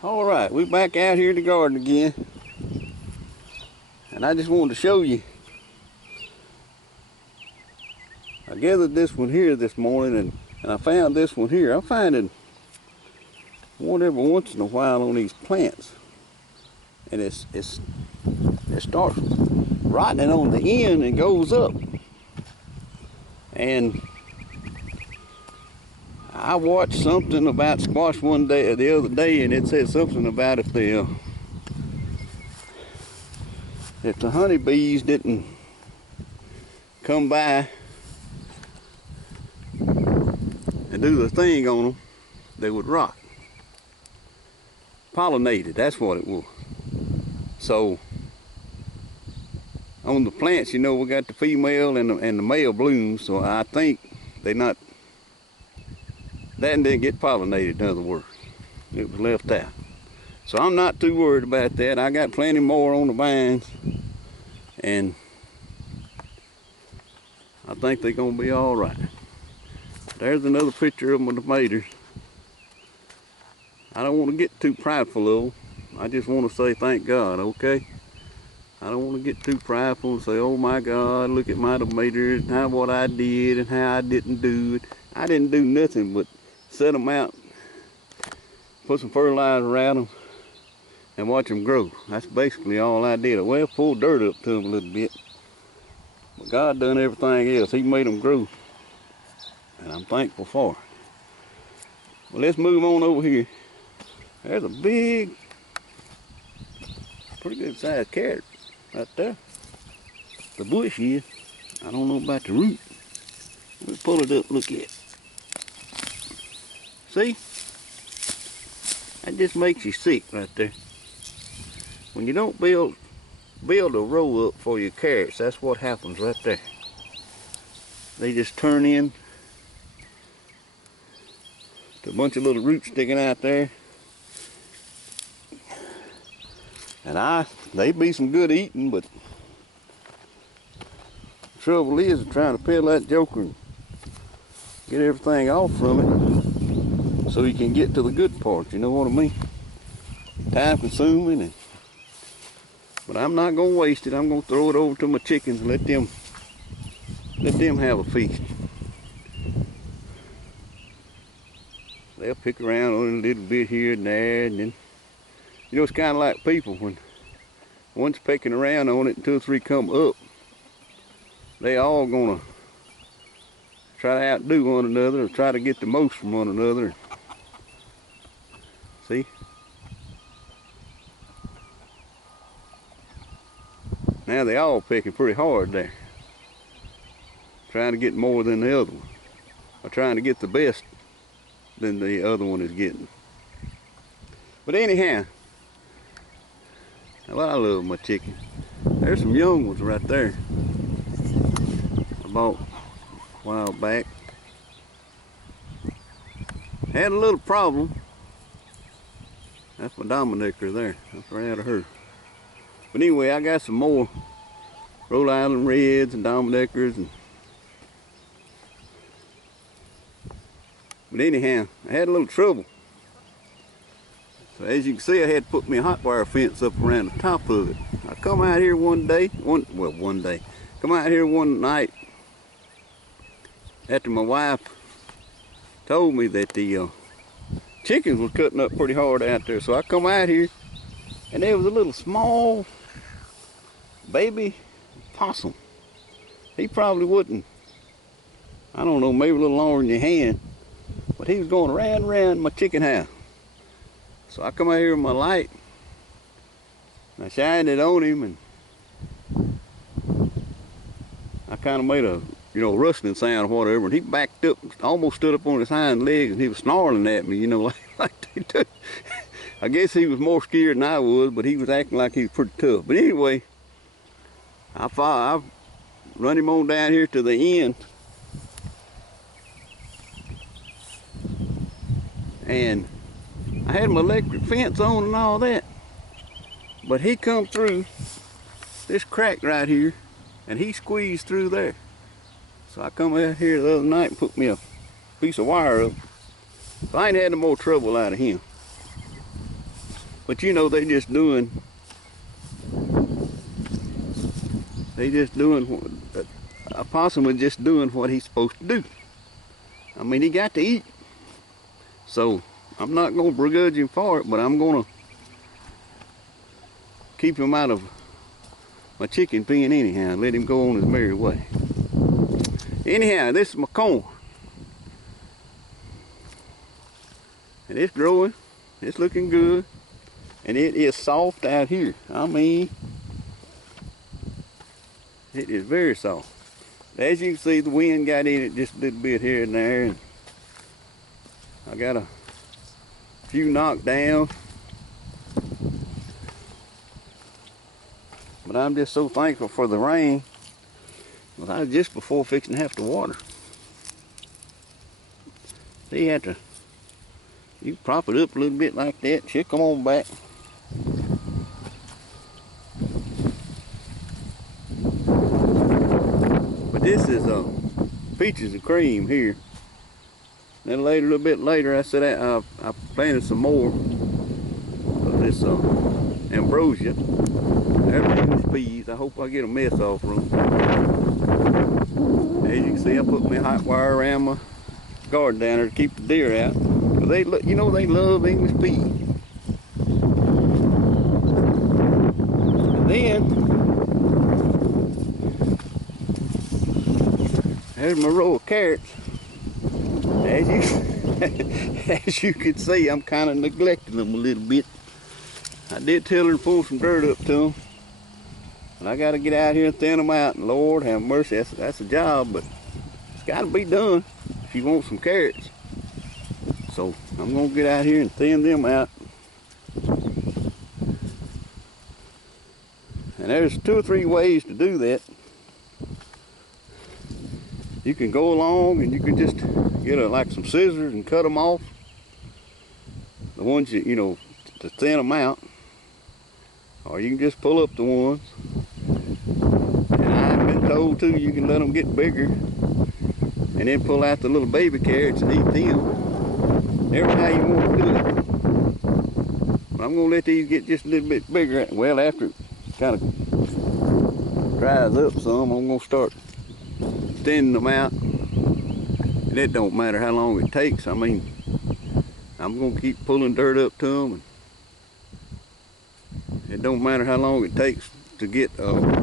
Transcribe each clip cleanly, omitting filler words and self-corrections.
All right, we back out here in the garden again, and I just wanted to show you. I gathered this one here this morning, and I found this one here. I'm finding one every once in a while on these plants, and it starts rotting on the end and goes up. And I watched something about squash the other day, and it said something about if the honeybees didn't come by and do the thing on them, they would rot. Pollinated, that's what it was. So on the plants, you know, we got the female and the male blooms, so I think that didn't get pollinated, in other words. It was left out. So I'm not too worried about that. I got plenty more on the vines, and I think they're gonna be all right. There's another picture of my tomatoes. I don't want to get too prideful of them. I just want to say thank God, okay? I don't want to get too prideful and say, oh my God, look at my tomatoes and how what I did and how I didn't do it. I didn't do nothing but set them out, put some fertilizer around them, and watch them grow. That's basically all I did. Well, pull dirt up to them a little bit. But God done everything else. He made them grow, and I'm thankful for it. Well, let's move on over here. There's a big, pretty good sized carrot right there. The bush is. I don't know about the root. Let me pull it up, look at it. See? That just makes you sick right there. When you don't build a row up for your carrots, that's what happens right there. They just turn in to a bunch of little roots sticking out there. And they be some good eating, but the trouble is trying to peel that joker and get everything off from it so you can get to the good part, you know what I mean? Time consuming, but I'm not gonna waste it. I'm gonna throw it over to my chickens and let them have a feast. They'll pick around on it a little bit here and there, and then, you know, it's kind of like people. When one's pecking around on it and two or three come up, they all gonna try to outdo one another or try to get the most from one another. See? Now they all pecking pretty hard there, trying to get more than the other one, or trying to get the best than the other one is getting. But anyhow, well, I love my chicken. There's some young ones right there I bought a while back. Had a little problem. That's my Dominicker there. That's right out of her. But anyway, I got some more Rhode Island Reds and Dominickers. But anyhow, I had a little trouble. So as you can see, I had to put me a hot wire fence up around the top of it. I come out here one day, come out here one night after my wife told me that the chickens were cutting up pretty hard out there. So I come out here, and there was a little small baby possum. He probably wouldn't, I don't know, maybe a little longer than your hand, but he was going round and round my chicken house. So I come out here with my light, and I shined it on him, and I kind of made a, you know, rustling sound or whatever, and he backed up, almost stood up on his hind legs, and he was snarling at me, you know, like they do. I guess he was more scared than I was, but he was acting like he was pretty tough. But anyway, I run him on down here to the end, and I had my electric fence on and all that, but he come through this crack right here, and he squeezed through there. So I come out here the other night and put me a piece of wire up. So I ain't had no more trouble out of him. But you know, they just doing a possum was just doing what he's supposed to do. I mean, he got to eat. So I'm not gonna begrudge him for it, but I'm gonna keep him out of my chicken pen anyhow, let him go on his merry way. Anyhow, this is my corn. And it's growing, it's looking good, and it is soft out here. I mean, it is very soft. As you can see, the wind got in it just a little bit here and there, and I got a few knocked down. But I'm just so thankful for the rain. Well, I was just before fixing to have to water. So you have to, you prop it up a little bit like that, she'll come on back. But this is peaches and cream here. Then later, a little bit later, I said I planted some more of this ambrosia. There's peas. I hope I get a mess off them. As you can see, I put my hot wire around my garden down there to keep the deer out. But they, you know, they love English peas. And then there's my row of carrots. As you can see, I'm kind of neglecting them a little bit. I did tell her to pull some dirt up to them. And I got to get out here and thin them out. And Lord have mercy, that's a job, but it's got to be done if you want some carrots. So I'm going to get out here and thin them out. And there's 2 or 3 ways to do that. You can go along and you can just get like some scissors and cut them off. The ones you know, to thin them out. Or you can just pull up the ones. And I've been told too, you can let them get bigger and then pull out the little baby carrots and eat them. Every how you want to do it. But I'm going to let these get just a little bit bigger. Well, after it kind of dries up some, I'm going to start thinning them out. And it don't matter how long it takes. I mean, I'm going to keep pulling dirt up to them. And it don't matter how long it takes to get done.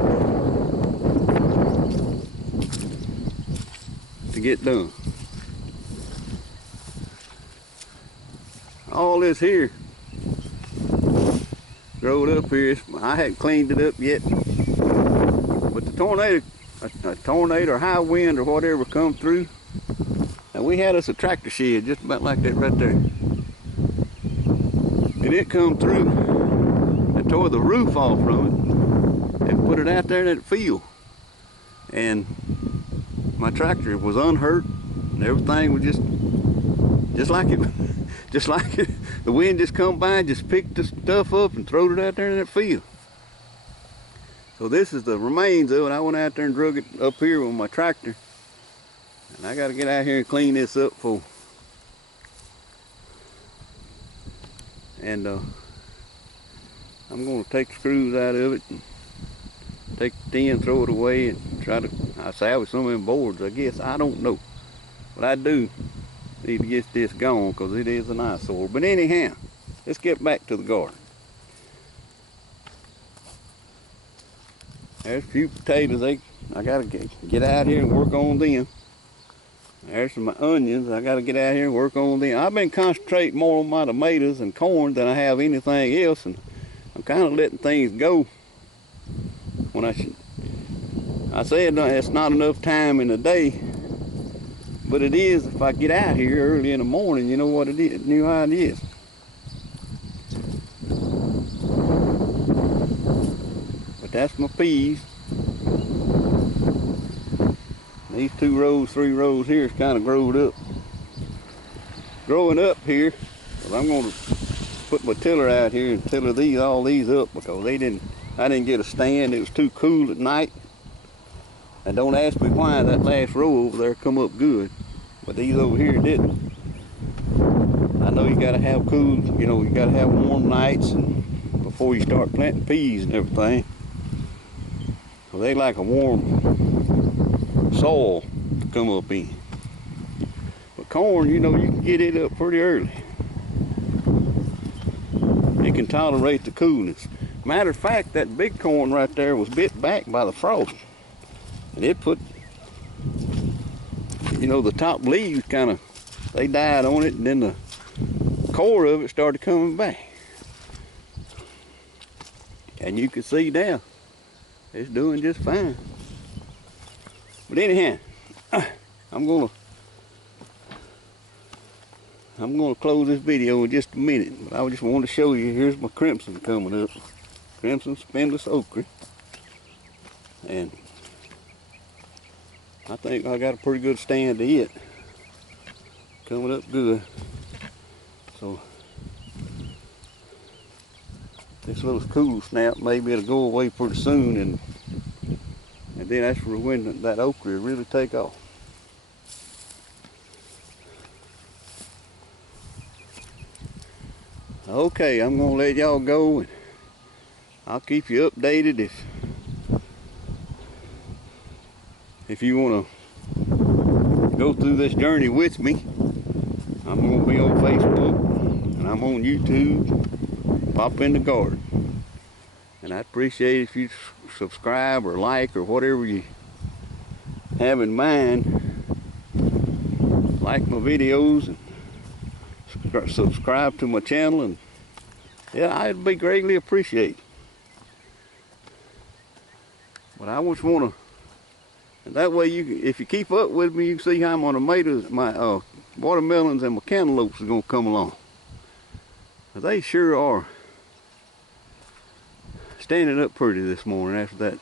All this here growed up here. I hadn't cleaned it up yet, but the tornado, a tornado or high wind or whatever come through, and we had us a tractor shed just about like that right there, and it come through and tore the roof off from it and put it out there in that field. And my tractor was unhurt and everything was just like it the wind just come by and just picked the stuff up and throwed it out there in that field. So this is the remains of it. I went out there and drug it up here with my tractor, and I got to get out here and clean this up for. And I'm going to take the screws out of it and take the tin, throw it away, and try to salvage some of them boards, I guess. I don't know. But I do need to get this gone because it is an eyesore. But anyhow, let's get back to the garden. There's a few potatoes. I got to get out here and work on them. There's some onions. I got to get out here and work on them. I've been concentrating more on my tomatoes and corn than I have anything else, and I'm kind of letting things go. When I said it's not enough time in the day, but it is if I get out here early in the morning. You know what it is, you know how it is. But that's my peas. These 2 rows, 3 rows here is kind of growing up here. But I'm going to put my tiller out here and tiller all these up because I didn't get a stand. It was too cool at night. And don't ask me why that last row over there come up good, but these over here didn't. I know you gotta have cool, you know, you gotta have warm nights and before you start planting peas and everything. So they like a warm soil to come up in. But corn, you know, you can get it up pretty early. It can tolerate the coolness. Matter of fact, that big corn right there was bit back by the frost. And it put, you know, the top leaves kind of, they died on it, and then the core of it started coming back. And you can see now, it's doing just fine. But anyhow, I'm gonna close this video in just a minute. But I just wanted to show you, here's my crimson coming up. Crimson spindless okra. And I think I got a pretty good stand to it. Coming up good. So this little cool snap, maybe it'll go away pretty soon, and then that's for when that okra will really take off. Okay, I'm gonna let y'all go, and I'll keep you updated if you wanna go through this journey with me. I'm gonna be on Facebook and I'm on YouTube. Pop in the garden, and I'd appreciate if you subscribe or like or whatever you have in mind. Like my videos and subscribe to my channel, and yeah, I'd be greatly appreciated. But I just want to, and that way if you keep up with me, you can see how my tomatoes, my watermelons and my cantaloupes are going to come along. They sure are standing up pretty this morning after that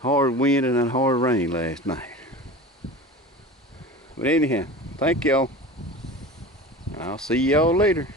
hard wind and that hard rain last night. But anyhow, thank y'all. I'll see y'all later.